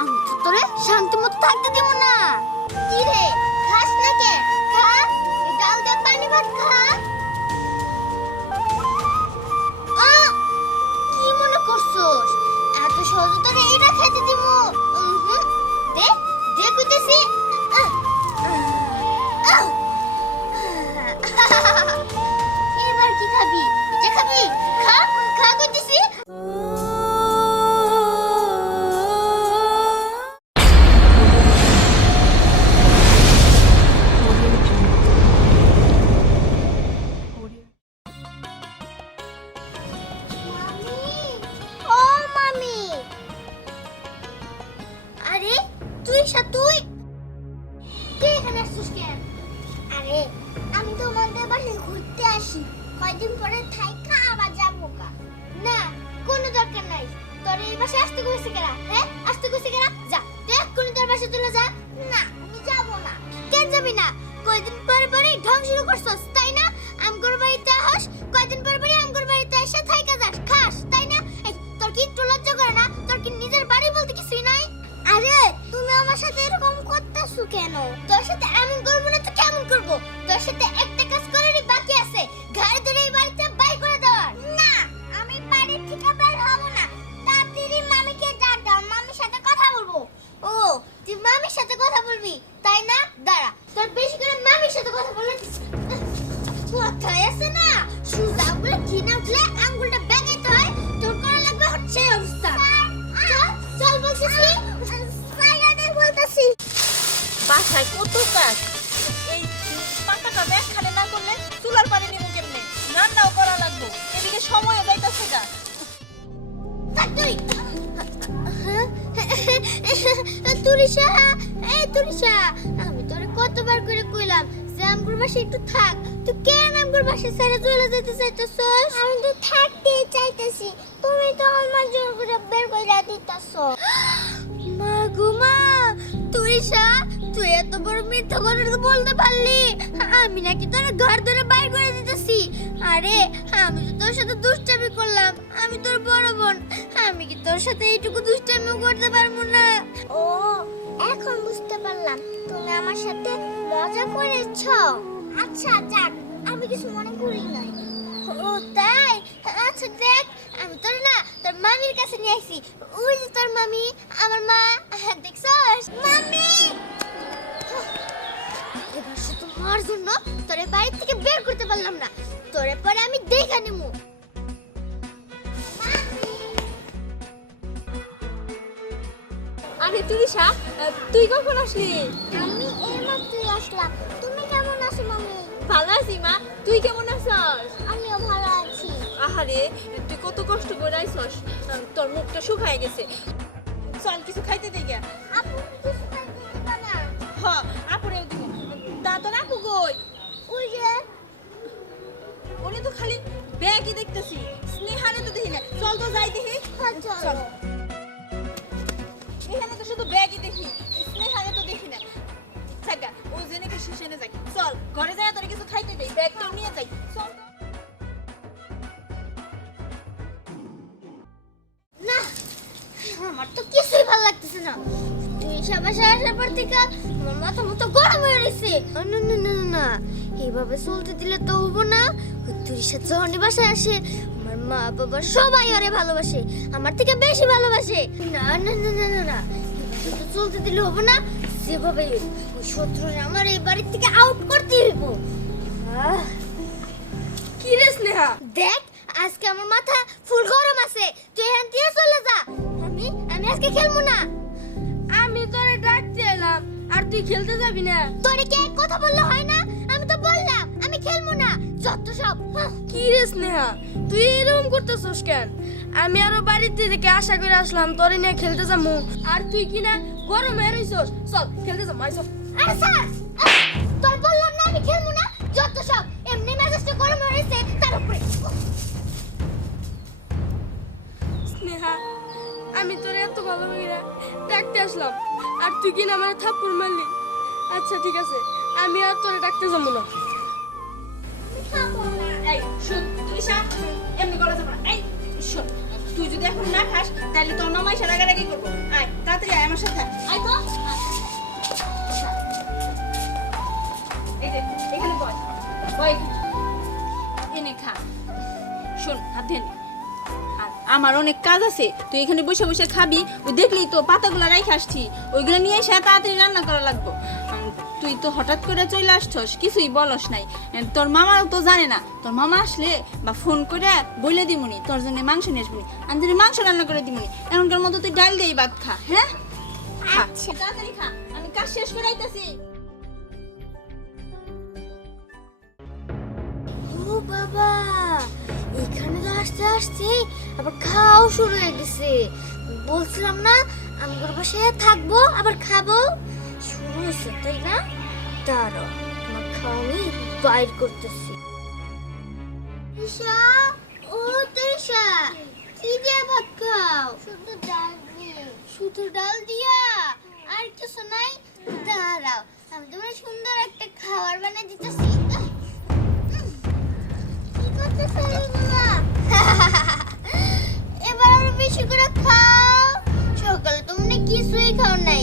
আমি তো তোরে শান্তি মতো থাকতে দিব না। কি রে? খাস না কে? কি মনে করছস? এত সহজে তোরে এইটা খেতে দিব? দে দে তুই, সা, তুই। এখানে আসছিস কেন? আরে, আমি তো আমাদের বাসায় ঘুরতে আসি। কয়দিন পরে থাইকা আবার যাব কা না, কোনো দরকার নাই। তোর এই বাসায় আসতে কইছে কেরা? হ্যাঁ আসতে কইছে কেরা? যা, তুই এক্ষুনি তোর বাসায় চলে যা। না, আমি যাব না। কেন যাবি না? কয়দিন পরে পরে ঢং শুরু করছস? কত কাজ এই পাকাটা ব্যাগখানে না করলে চুলার পানি নিবো কেমনে? রান্নাও করা লাগবো। এদিকে সময়ও যাইতাছে গা। তুরিশা এই তুরিশা আমি তোরে কতবার করে কইলাম যে আমগুর বাসে একটু থাক। তুই কেন আমগুর বাসে ছেড়ে চলে যেতে চাইতেছস? আমি তো থাকতে চাইতেছি। তুমি তো আমার জোর করে বের কইরা দিতাছো। মা গো মা তুরিশা তুই এত বড় মিথ্যা কথা বলতে পারলি? আমি নাকি তোর ঘর ধরে বাইর করে দিতেছি। আরে আমি তো তোর সাথে দুষ্টামি করলাম। আমি তোর বড় বোন। আমি কি তোর সাথে এইটুকু দুষ্টামিও করতে পারব না? ও এখন বুঝতে পারলাম। তুমি আমার সাথে মজা করেছ। আচ্ছা যাক আমি কিছু মনে করি নাই। ও তাই? আচ্ছা দেখ আমি তোর না তোর মামির কাছে নিয়ে আসি ওই যে তোর মামি আমার মা। দেখছস? মামি! এবার শুধু মার জন্য তোরে বাড়ি থেকে বের করতে পারলাম না। তোরে পরে আমি দেখা নেব আরে তুই তুলিশা তুই কখন আসলি? আমি এইমাত্রই আসলাম। তুমি কেমন আছো মামি? ভালো আছি মা। তুই কেমন আছস? আমিও ভালো আছি। আহারে তুই কত কষ্ট করে আইছস। তোর মুখটা শুকায় গেছে। চল কিছু খাইতে দে গিয়া। আপু কিছু খাইতে দিবা না? হ কই? ওই যে ওরে তো খালি ব্যাগই দেখতেছি। স্নেহারে তো দেখি না। চল তো যাই দেখি। হ্যাঁ, চল। এখানে তো শুধু ব্যাগই দেখি। স্নেহারে তো দেখি না। থাকা ও জেনে কি শেষে যাই চল ঘরে যাই তোর কিছু খাইতে দেই। ব্যাগটা নিয়ে যাই। চল। না আমার তো কিছুই ভালো লাগতেছে না। তুই সাবাসে আসার পর থেকে আমার মাথা মতো গরম হয়ে রয়েছে না না না না না। এইভাবে চলতে দিলে তো হব না। তুই সাথে যখনই বাসায় আসে আমার মা বাবা সবাই ওরে ভালোবাসে আমার থেকে বেশি ভালোবাসে। না না না না না না। তো চলতে দিলে হব না যেভাবে হোক, ওই শত্রুরে আমার এই বাড়ির থেকে আউট করতে হইব। কি রে স্নেহা? দেখ আজকে আমার মাথা ফুল গরম আছে। তুই এখান থেকে চলে যা। আমি আমি আজকে খেলব না। আর তুই খেলতে যাবি না? তোরে কি এক কথা বললে হয় না? আমি তো বললাম আমি খেলব না। যত সব কি রে স্নেহা? তুই এরকম করতেছস কেন? আমি আরও বাড়িতে থেকে আশা করে আসলাম তোরে নিয়ে খেলতে যাব। আর তুই কি না গরম হয়ে রইছস? চল খেলতে যাব মাইছস আরে স্যার তোর বললাম না আমি খেলব না। আমি তোরে এত ভালো করে ডাকতে আসলাম। আর তুই কি না আমার থাপ্পড় মারলি? আচ্ছা ঠিক আছে। আমি আর তোরে ডাকতে যাব না। না। তুই না। যদি এখন না খাস তোর করব। আয়, তাড়াতাড়ি আমার সাথে। খা। শোন, হাত নে। আমার অনেক কাজ আছে তুই এখানে বসে বসে খাবি ওই দেখলি তো পাতাগুলো রাইখে আসছি ওইগুলো নিয়ে এসে তাড়াতাড়ি রান্না করা লাগবো। তুই তো হঠাৎ করে চলে আসছস কিছুই বলস নাই। তোর মামাও তো জানে না তোর মামা আসলে বা ফোন করে বলে দিমুনি তোর জন্য মাংস নিয়ে আসবনি আমি তোর মাংস রান্না করে দিমুনি এখনকার মতো তুই ডাল দিয়ে ভাত খা হ্যাঁ? আচ্ছা। তাড়াতাড়ি খা আমি কাজ শেষ করে আইতাছি। ও বাবা এখানে তো আসতে আসতে আবার খাওয়াও শুরু হয়ে গেছে। বলছিলাম না আমি তোর বাসায় থাকব আবার খাব। শুরু হয়েছে তাই না? দাঁড়াও তোমার খাওয়া আমি বাইর করতেছি। তৃষা ও তৃষা কি দিয়ে ভাত খাও? শুধু ডাল দিয়ে। শুধু ডাল দিয়া? আর কিছু নাই? দাঁড়াও আমি তোমার সুন্দর একটা খাবার বানিয়ে দিতেছি। কি করতেছো এগুলা? এবার আরও বেশি করে খাও। সকালে তুমি কিছুই খাও নাই।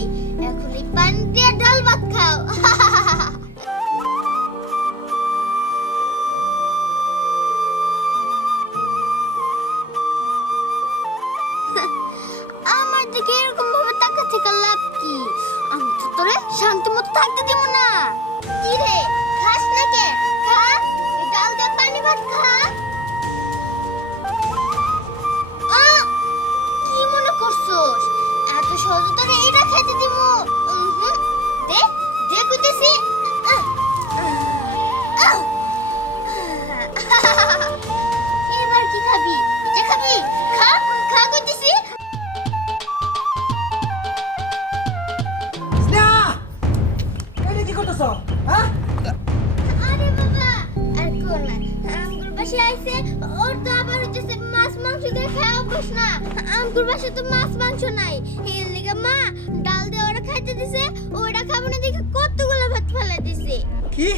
আমগুর বাসে আইছে ওর তো আবার হচ্ছে মাছ মাংস দিয়ে খাওয়া অভ্যাস না। আমগুর বাসে তো মাছ মাংস নাই। এর লিগে মা ডাল দিয়ে ওরা খাইতে দিছে ওরা খাব না দেখে কতগুলো ভাত ফেলে দিছে। কি?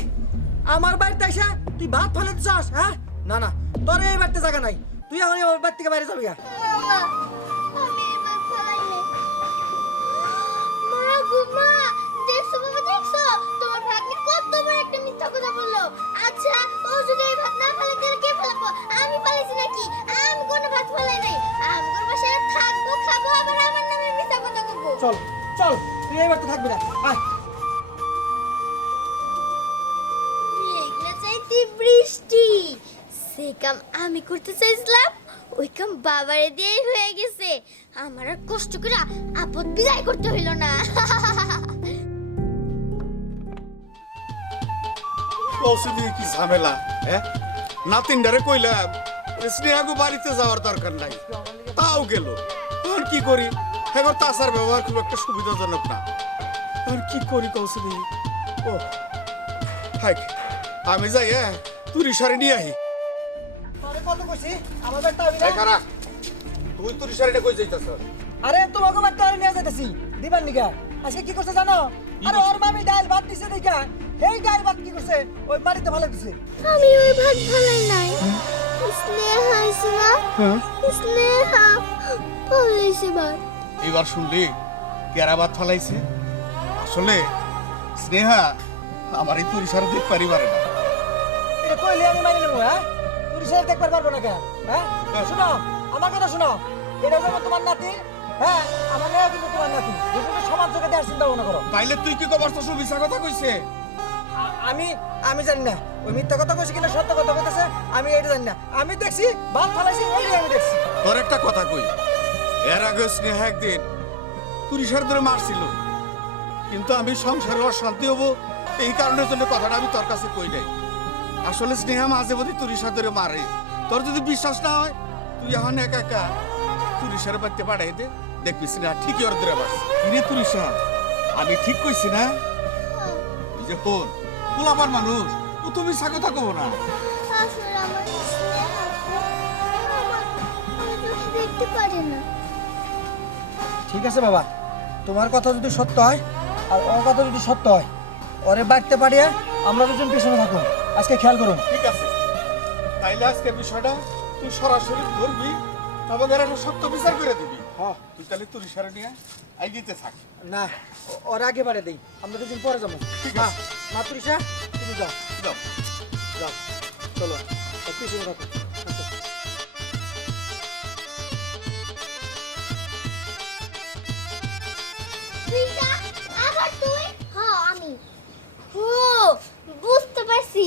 আমার বাড়িতে এসে তুই ভাত ফেলে দিছস হ্যাঁ? না না তোর এই বাড়িতে জায়গা নাই। তুই আমার বাড়ি থেকে বাইরে যাবি গা। কাম আমি করতে চাইছিলাম, ওই কাম বাবারে দিয়েই হয়ে গেছে। আমার আর কষ্ট করে আপদ বিদায় করতে হইল না। কি ঝামেলা হ্যাঁ কইলাম বাড়িতে যাওয়ার দরকার নাই। তাও গেল। তখন কি করি? এখন তাসার ব্যবহার খুব একটা সুবিধাজনক না। তখন কি করি কৌশলী ও, হাই, আমি যাই হ্যাঁ তুরি সারে নিয়ে আহি। আবি না। খারা তুই তুরি সারিটা কই যাইতাছ? আরে তোমাকে বাড়িতে আরে নিয়ে যাইতেছি। দিবার নিগা। আজকে কি করছে জানো? আরে ওর মামি ডাল ভাত দিছে দেখা। এই ডাল ভাত কি করছে? ওই বাড়িতে ভালো দিছে। আমি ওই ভাত ভালাই নাই। স্নেহা আইছে স্নেহা পলাইছে ভাত এবার শুনলি কেরাবাত ফালাইছে? আসলে স্নেহা আমার এই তুরি সারে দেখ পারিবারে না। এটা কইলে আমি মানি নেব হ্যাঁ? সে দেখবার পারব না কেন? হ্যাঁ? শোনো আমার কথা শোনো। এটা যেমন তোমার নাতি হ্যাঁ আমার মেয়েও কিন্তু তোমার নাতি। দুটোকে সমান চোখে দেওয়ার চিন্তা ভাবনা করো। তাইলে তুই কি কবার তো মিশা কথা কইছে? আমি আমি জানি না। ওই মিথ্যা কথা কইছে কিনা সত্য কথা কইতেছে আমি এটা জানি না। আমি দেখছি ভাত ফালাইছি আমি দেখছি। তোর একটা কথা কই। এর আগে স্নেহা একদিন তুরিশার ধরে মারছিল। কিন্তু আমি সংসারে অশান্তি হব এই কারণের জন্য কথাটা আমি তোর কাছে কই নাই। আসলে স্নেহা মাঝে মধ্যে তুরিশার ধরে মারে। তোর যদি বিশ্বাস না হয় তুই এখন একা একা তুরিশার বাড়িতে পাঠাই দে। দেখবি স্নেহা ঠিকই ওর ধরে মারছে। কিরে তুরিশা? আমি ঠিক কইছি না? এই যে কোন পোলাপার মানুষ ও তুমি সাকো থাকব না। ঠিক আছে বাবা তোমার কথা যদি সত্য হয় আর ওর কথা যদি সত্য হয় ওরে বাড়তে পারিয়ে আমরা দুজন পিছনে থাকুন আজকে খেয়াল করুন। ঠিক আছে। তাইলে আজকে বিষয়টা তুই সরাসরি ধরবি তবে এর একটা সত্য বিচার করে দিবি। হ্যাঁ। তুই তাহলে তুরিশারে নিয়ে আইগিতে থাক। না ও- ওর আগে বাড়ে দেই। আমরা দুদিন পরে যাব। ঠিক আছে। মা তুরিশা তুমি যাও। যাও। যাও। চলো একটু শুনে রাখো। আসো। আবার তুই? হ্যাঁ আমি। ও বুঝতে পারছি।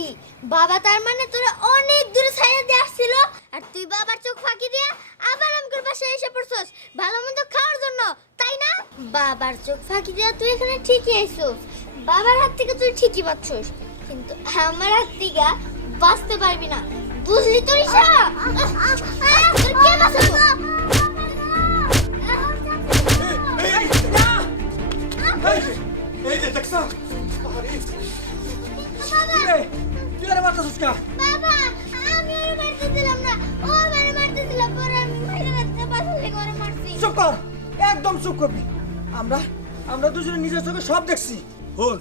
বাবা তার মানে তোরা অনেক দূরে ছাইয়া দিয়ে আসছিল। আর তুই বাবার চোখ ফাঁকি দিয়া আবার আমার পাশে এসে পড়ছস। ভালো মন্দ খাওয়ার জন্য, তাই না? বাবার চোখ ফাঁকি দিয়া তুই এখানে ঠিকই আইছস। বাবার হাত থেকে তুই ঠিকই পাচ্ছস। কিন্তু আমার হাত থেকে বাঁচতে পারবি না। বুঝলি তো রিসা সব দেখছি। হন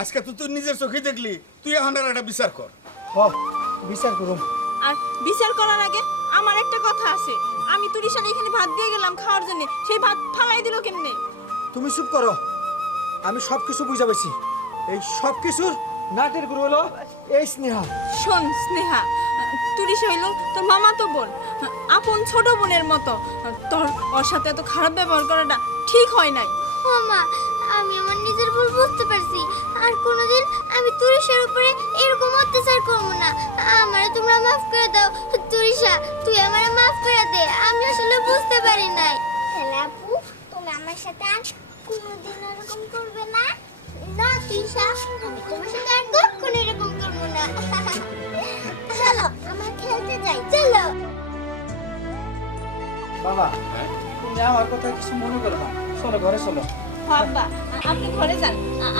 আজকে তো তুই নিজের চোখে দেখলি তুই এখন একটা বিচার কর। হ বিচার করুন আর বিচার করার আগে আমার একটা কথা আছে। আমি তুরিশার এখানে ভাত দিয়ে গেলাম খাওয়ার জন্য। সেই ভাত ফালাই দিল কেমনে? তুমি চুপ করো। আমি সব কিছু বুঝা পেয়েছি এই সব কিছুর নাটের গুরু হলো এই স্নেহা। শোন স্নেহা তুরিশা হইল তোর মামা তো বোন আপন ছোট বোনের মতো। তোর ওর সাথে এত খারাপ ব্যবহার করাটা ঠিক হয় নাই। ও মা আমি আমার নিজের ভুল বুঝতে পারছি। আর কোনোদিন আমি তুরিশার উপরে এরকম অত্যাচার করব না। আমারে তোমরা মাফ করে দাও। তুরিশা তুই আমারে মাফ করে দে। আমি আসলে বুঝতে পারি নাই। আপু তুমি আমার সাথে আর কোনোদিন এরকম করবে না। না তুরিশা আমি তোমার সাথে আর কখনো এরকম করব না। চলো আমার খেলতে যাই। চলো। বাবা হ্যাঁ? তুমি আমার কথা কিছু মনে করো না। চলো ঘরে চলো। বাবা আপনি ঘরে যান।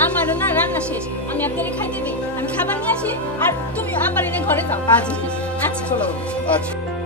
আমারও না রান্না শেষ। আমি আপনাকে খাইতে দিই। আমি খাবার নিয়ে আসি আর তুমি আবার এনে ঘরে যাও। আচ্ছা আচ্ছা। চলো। আচ্ছা।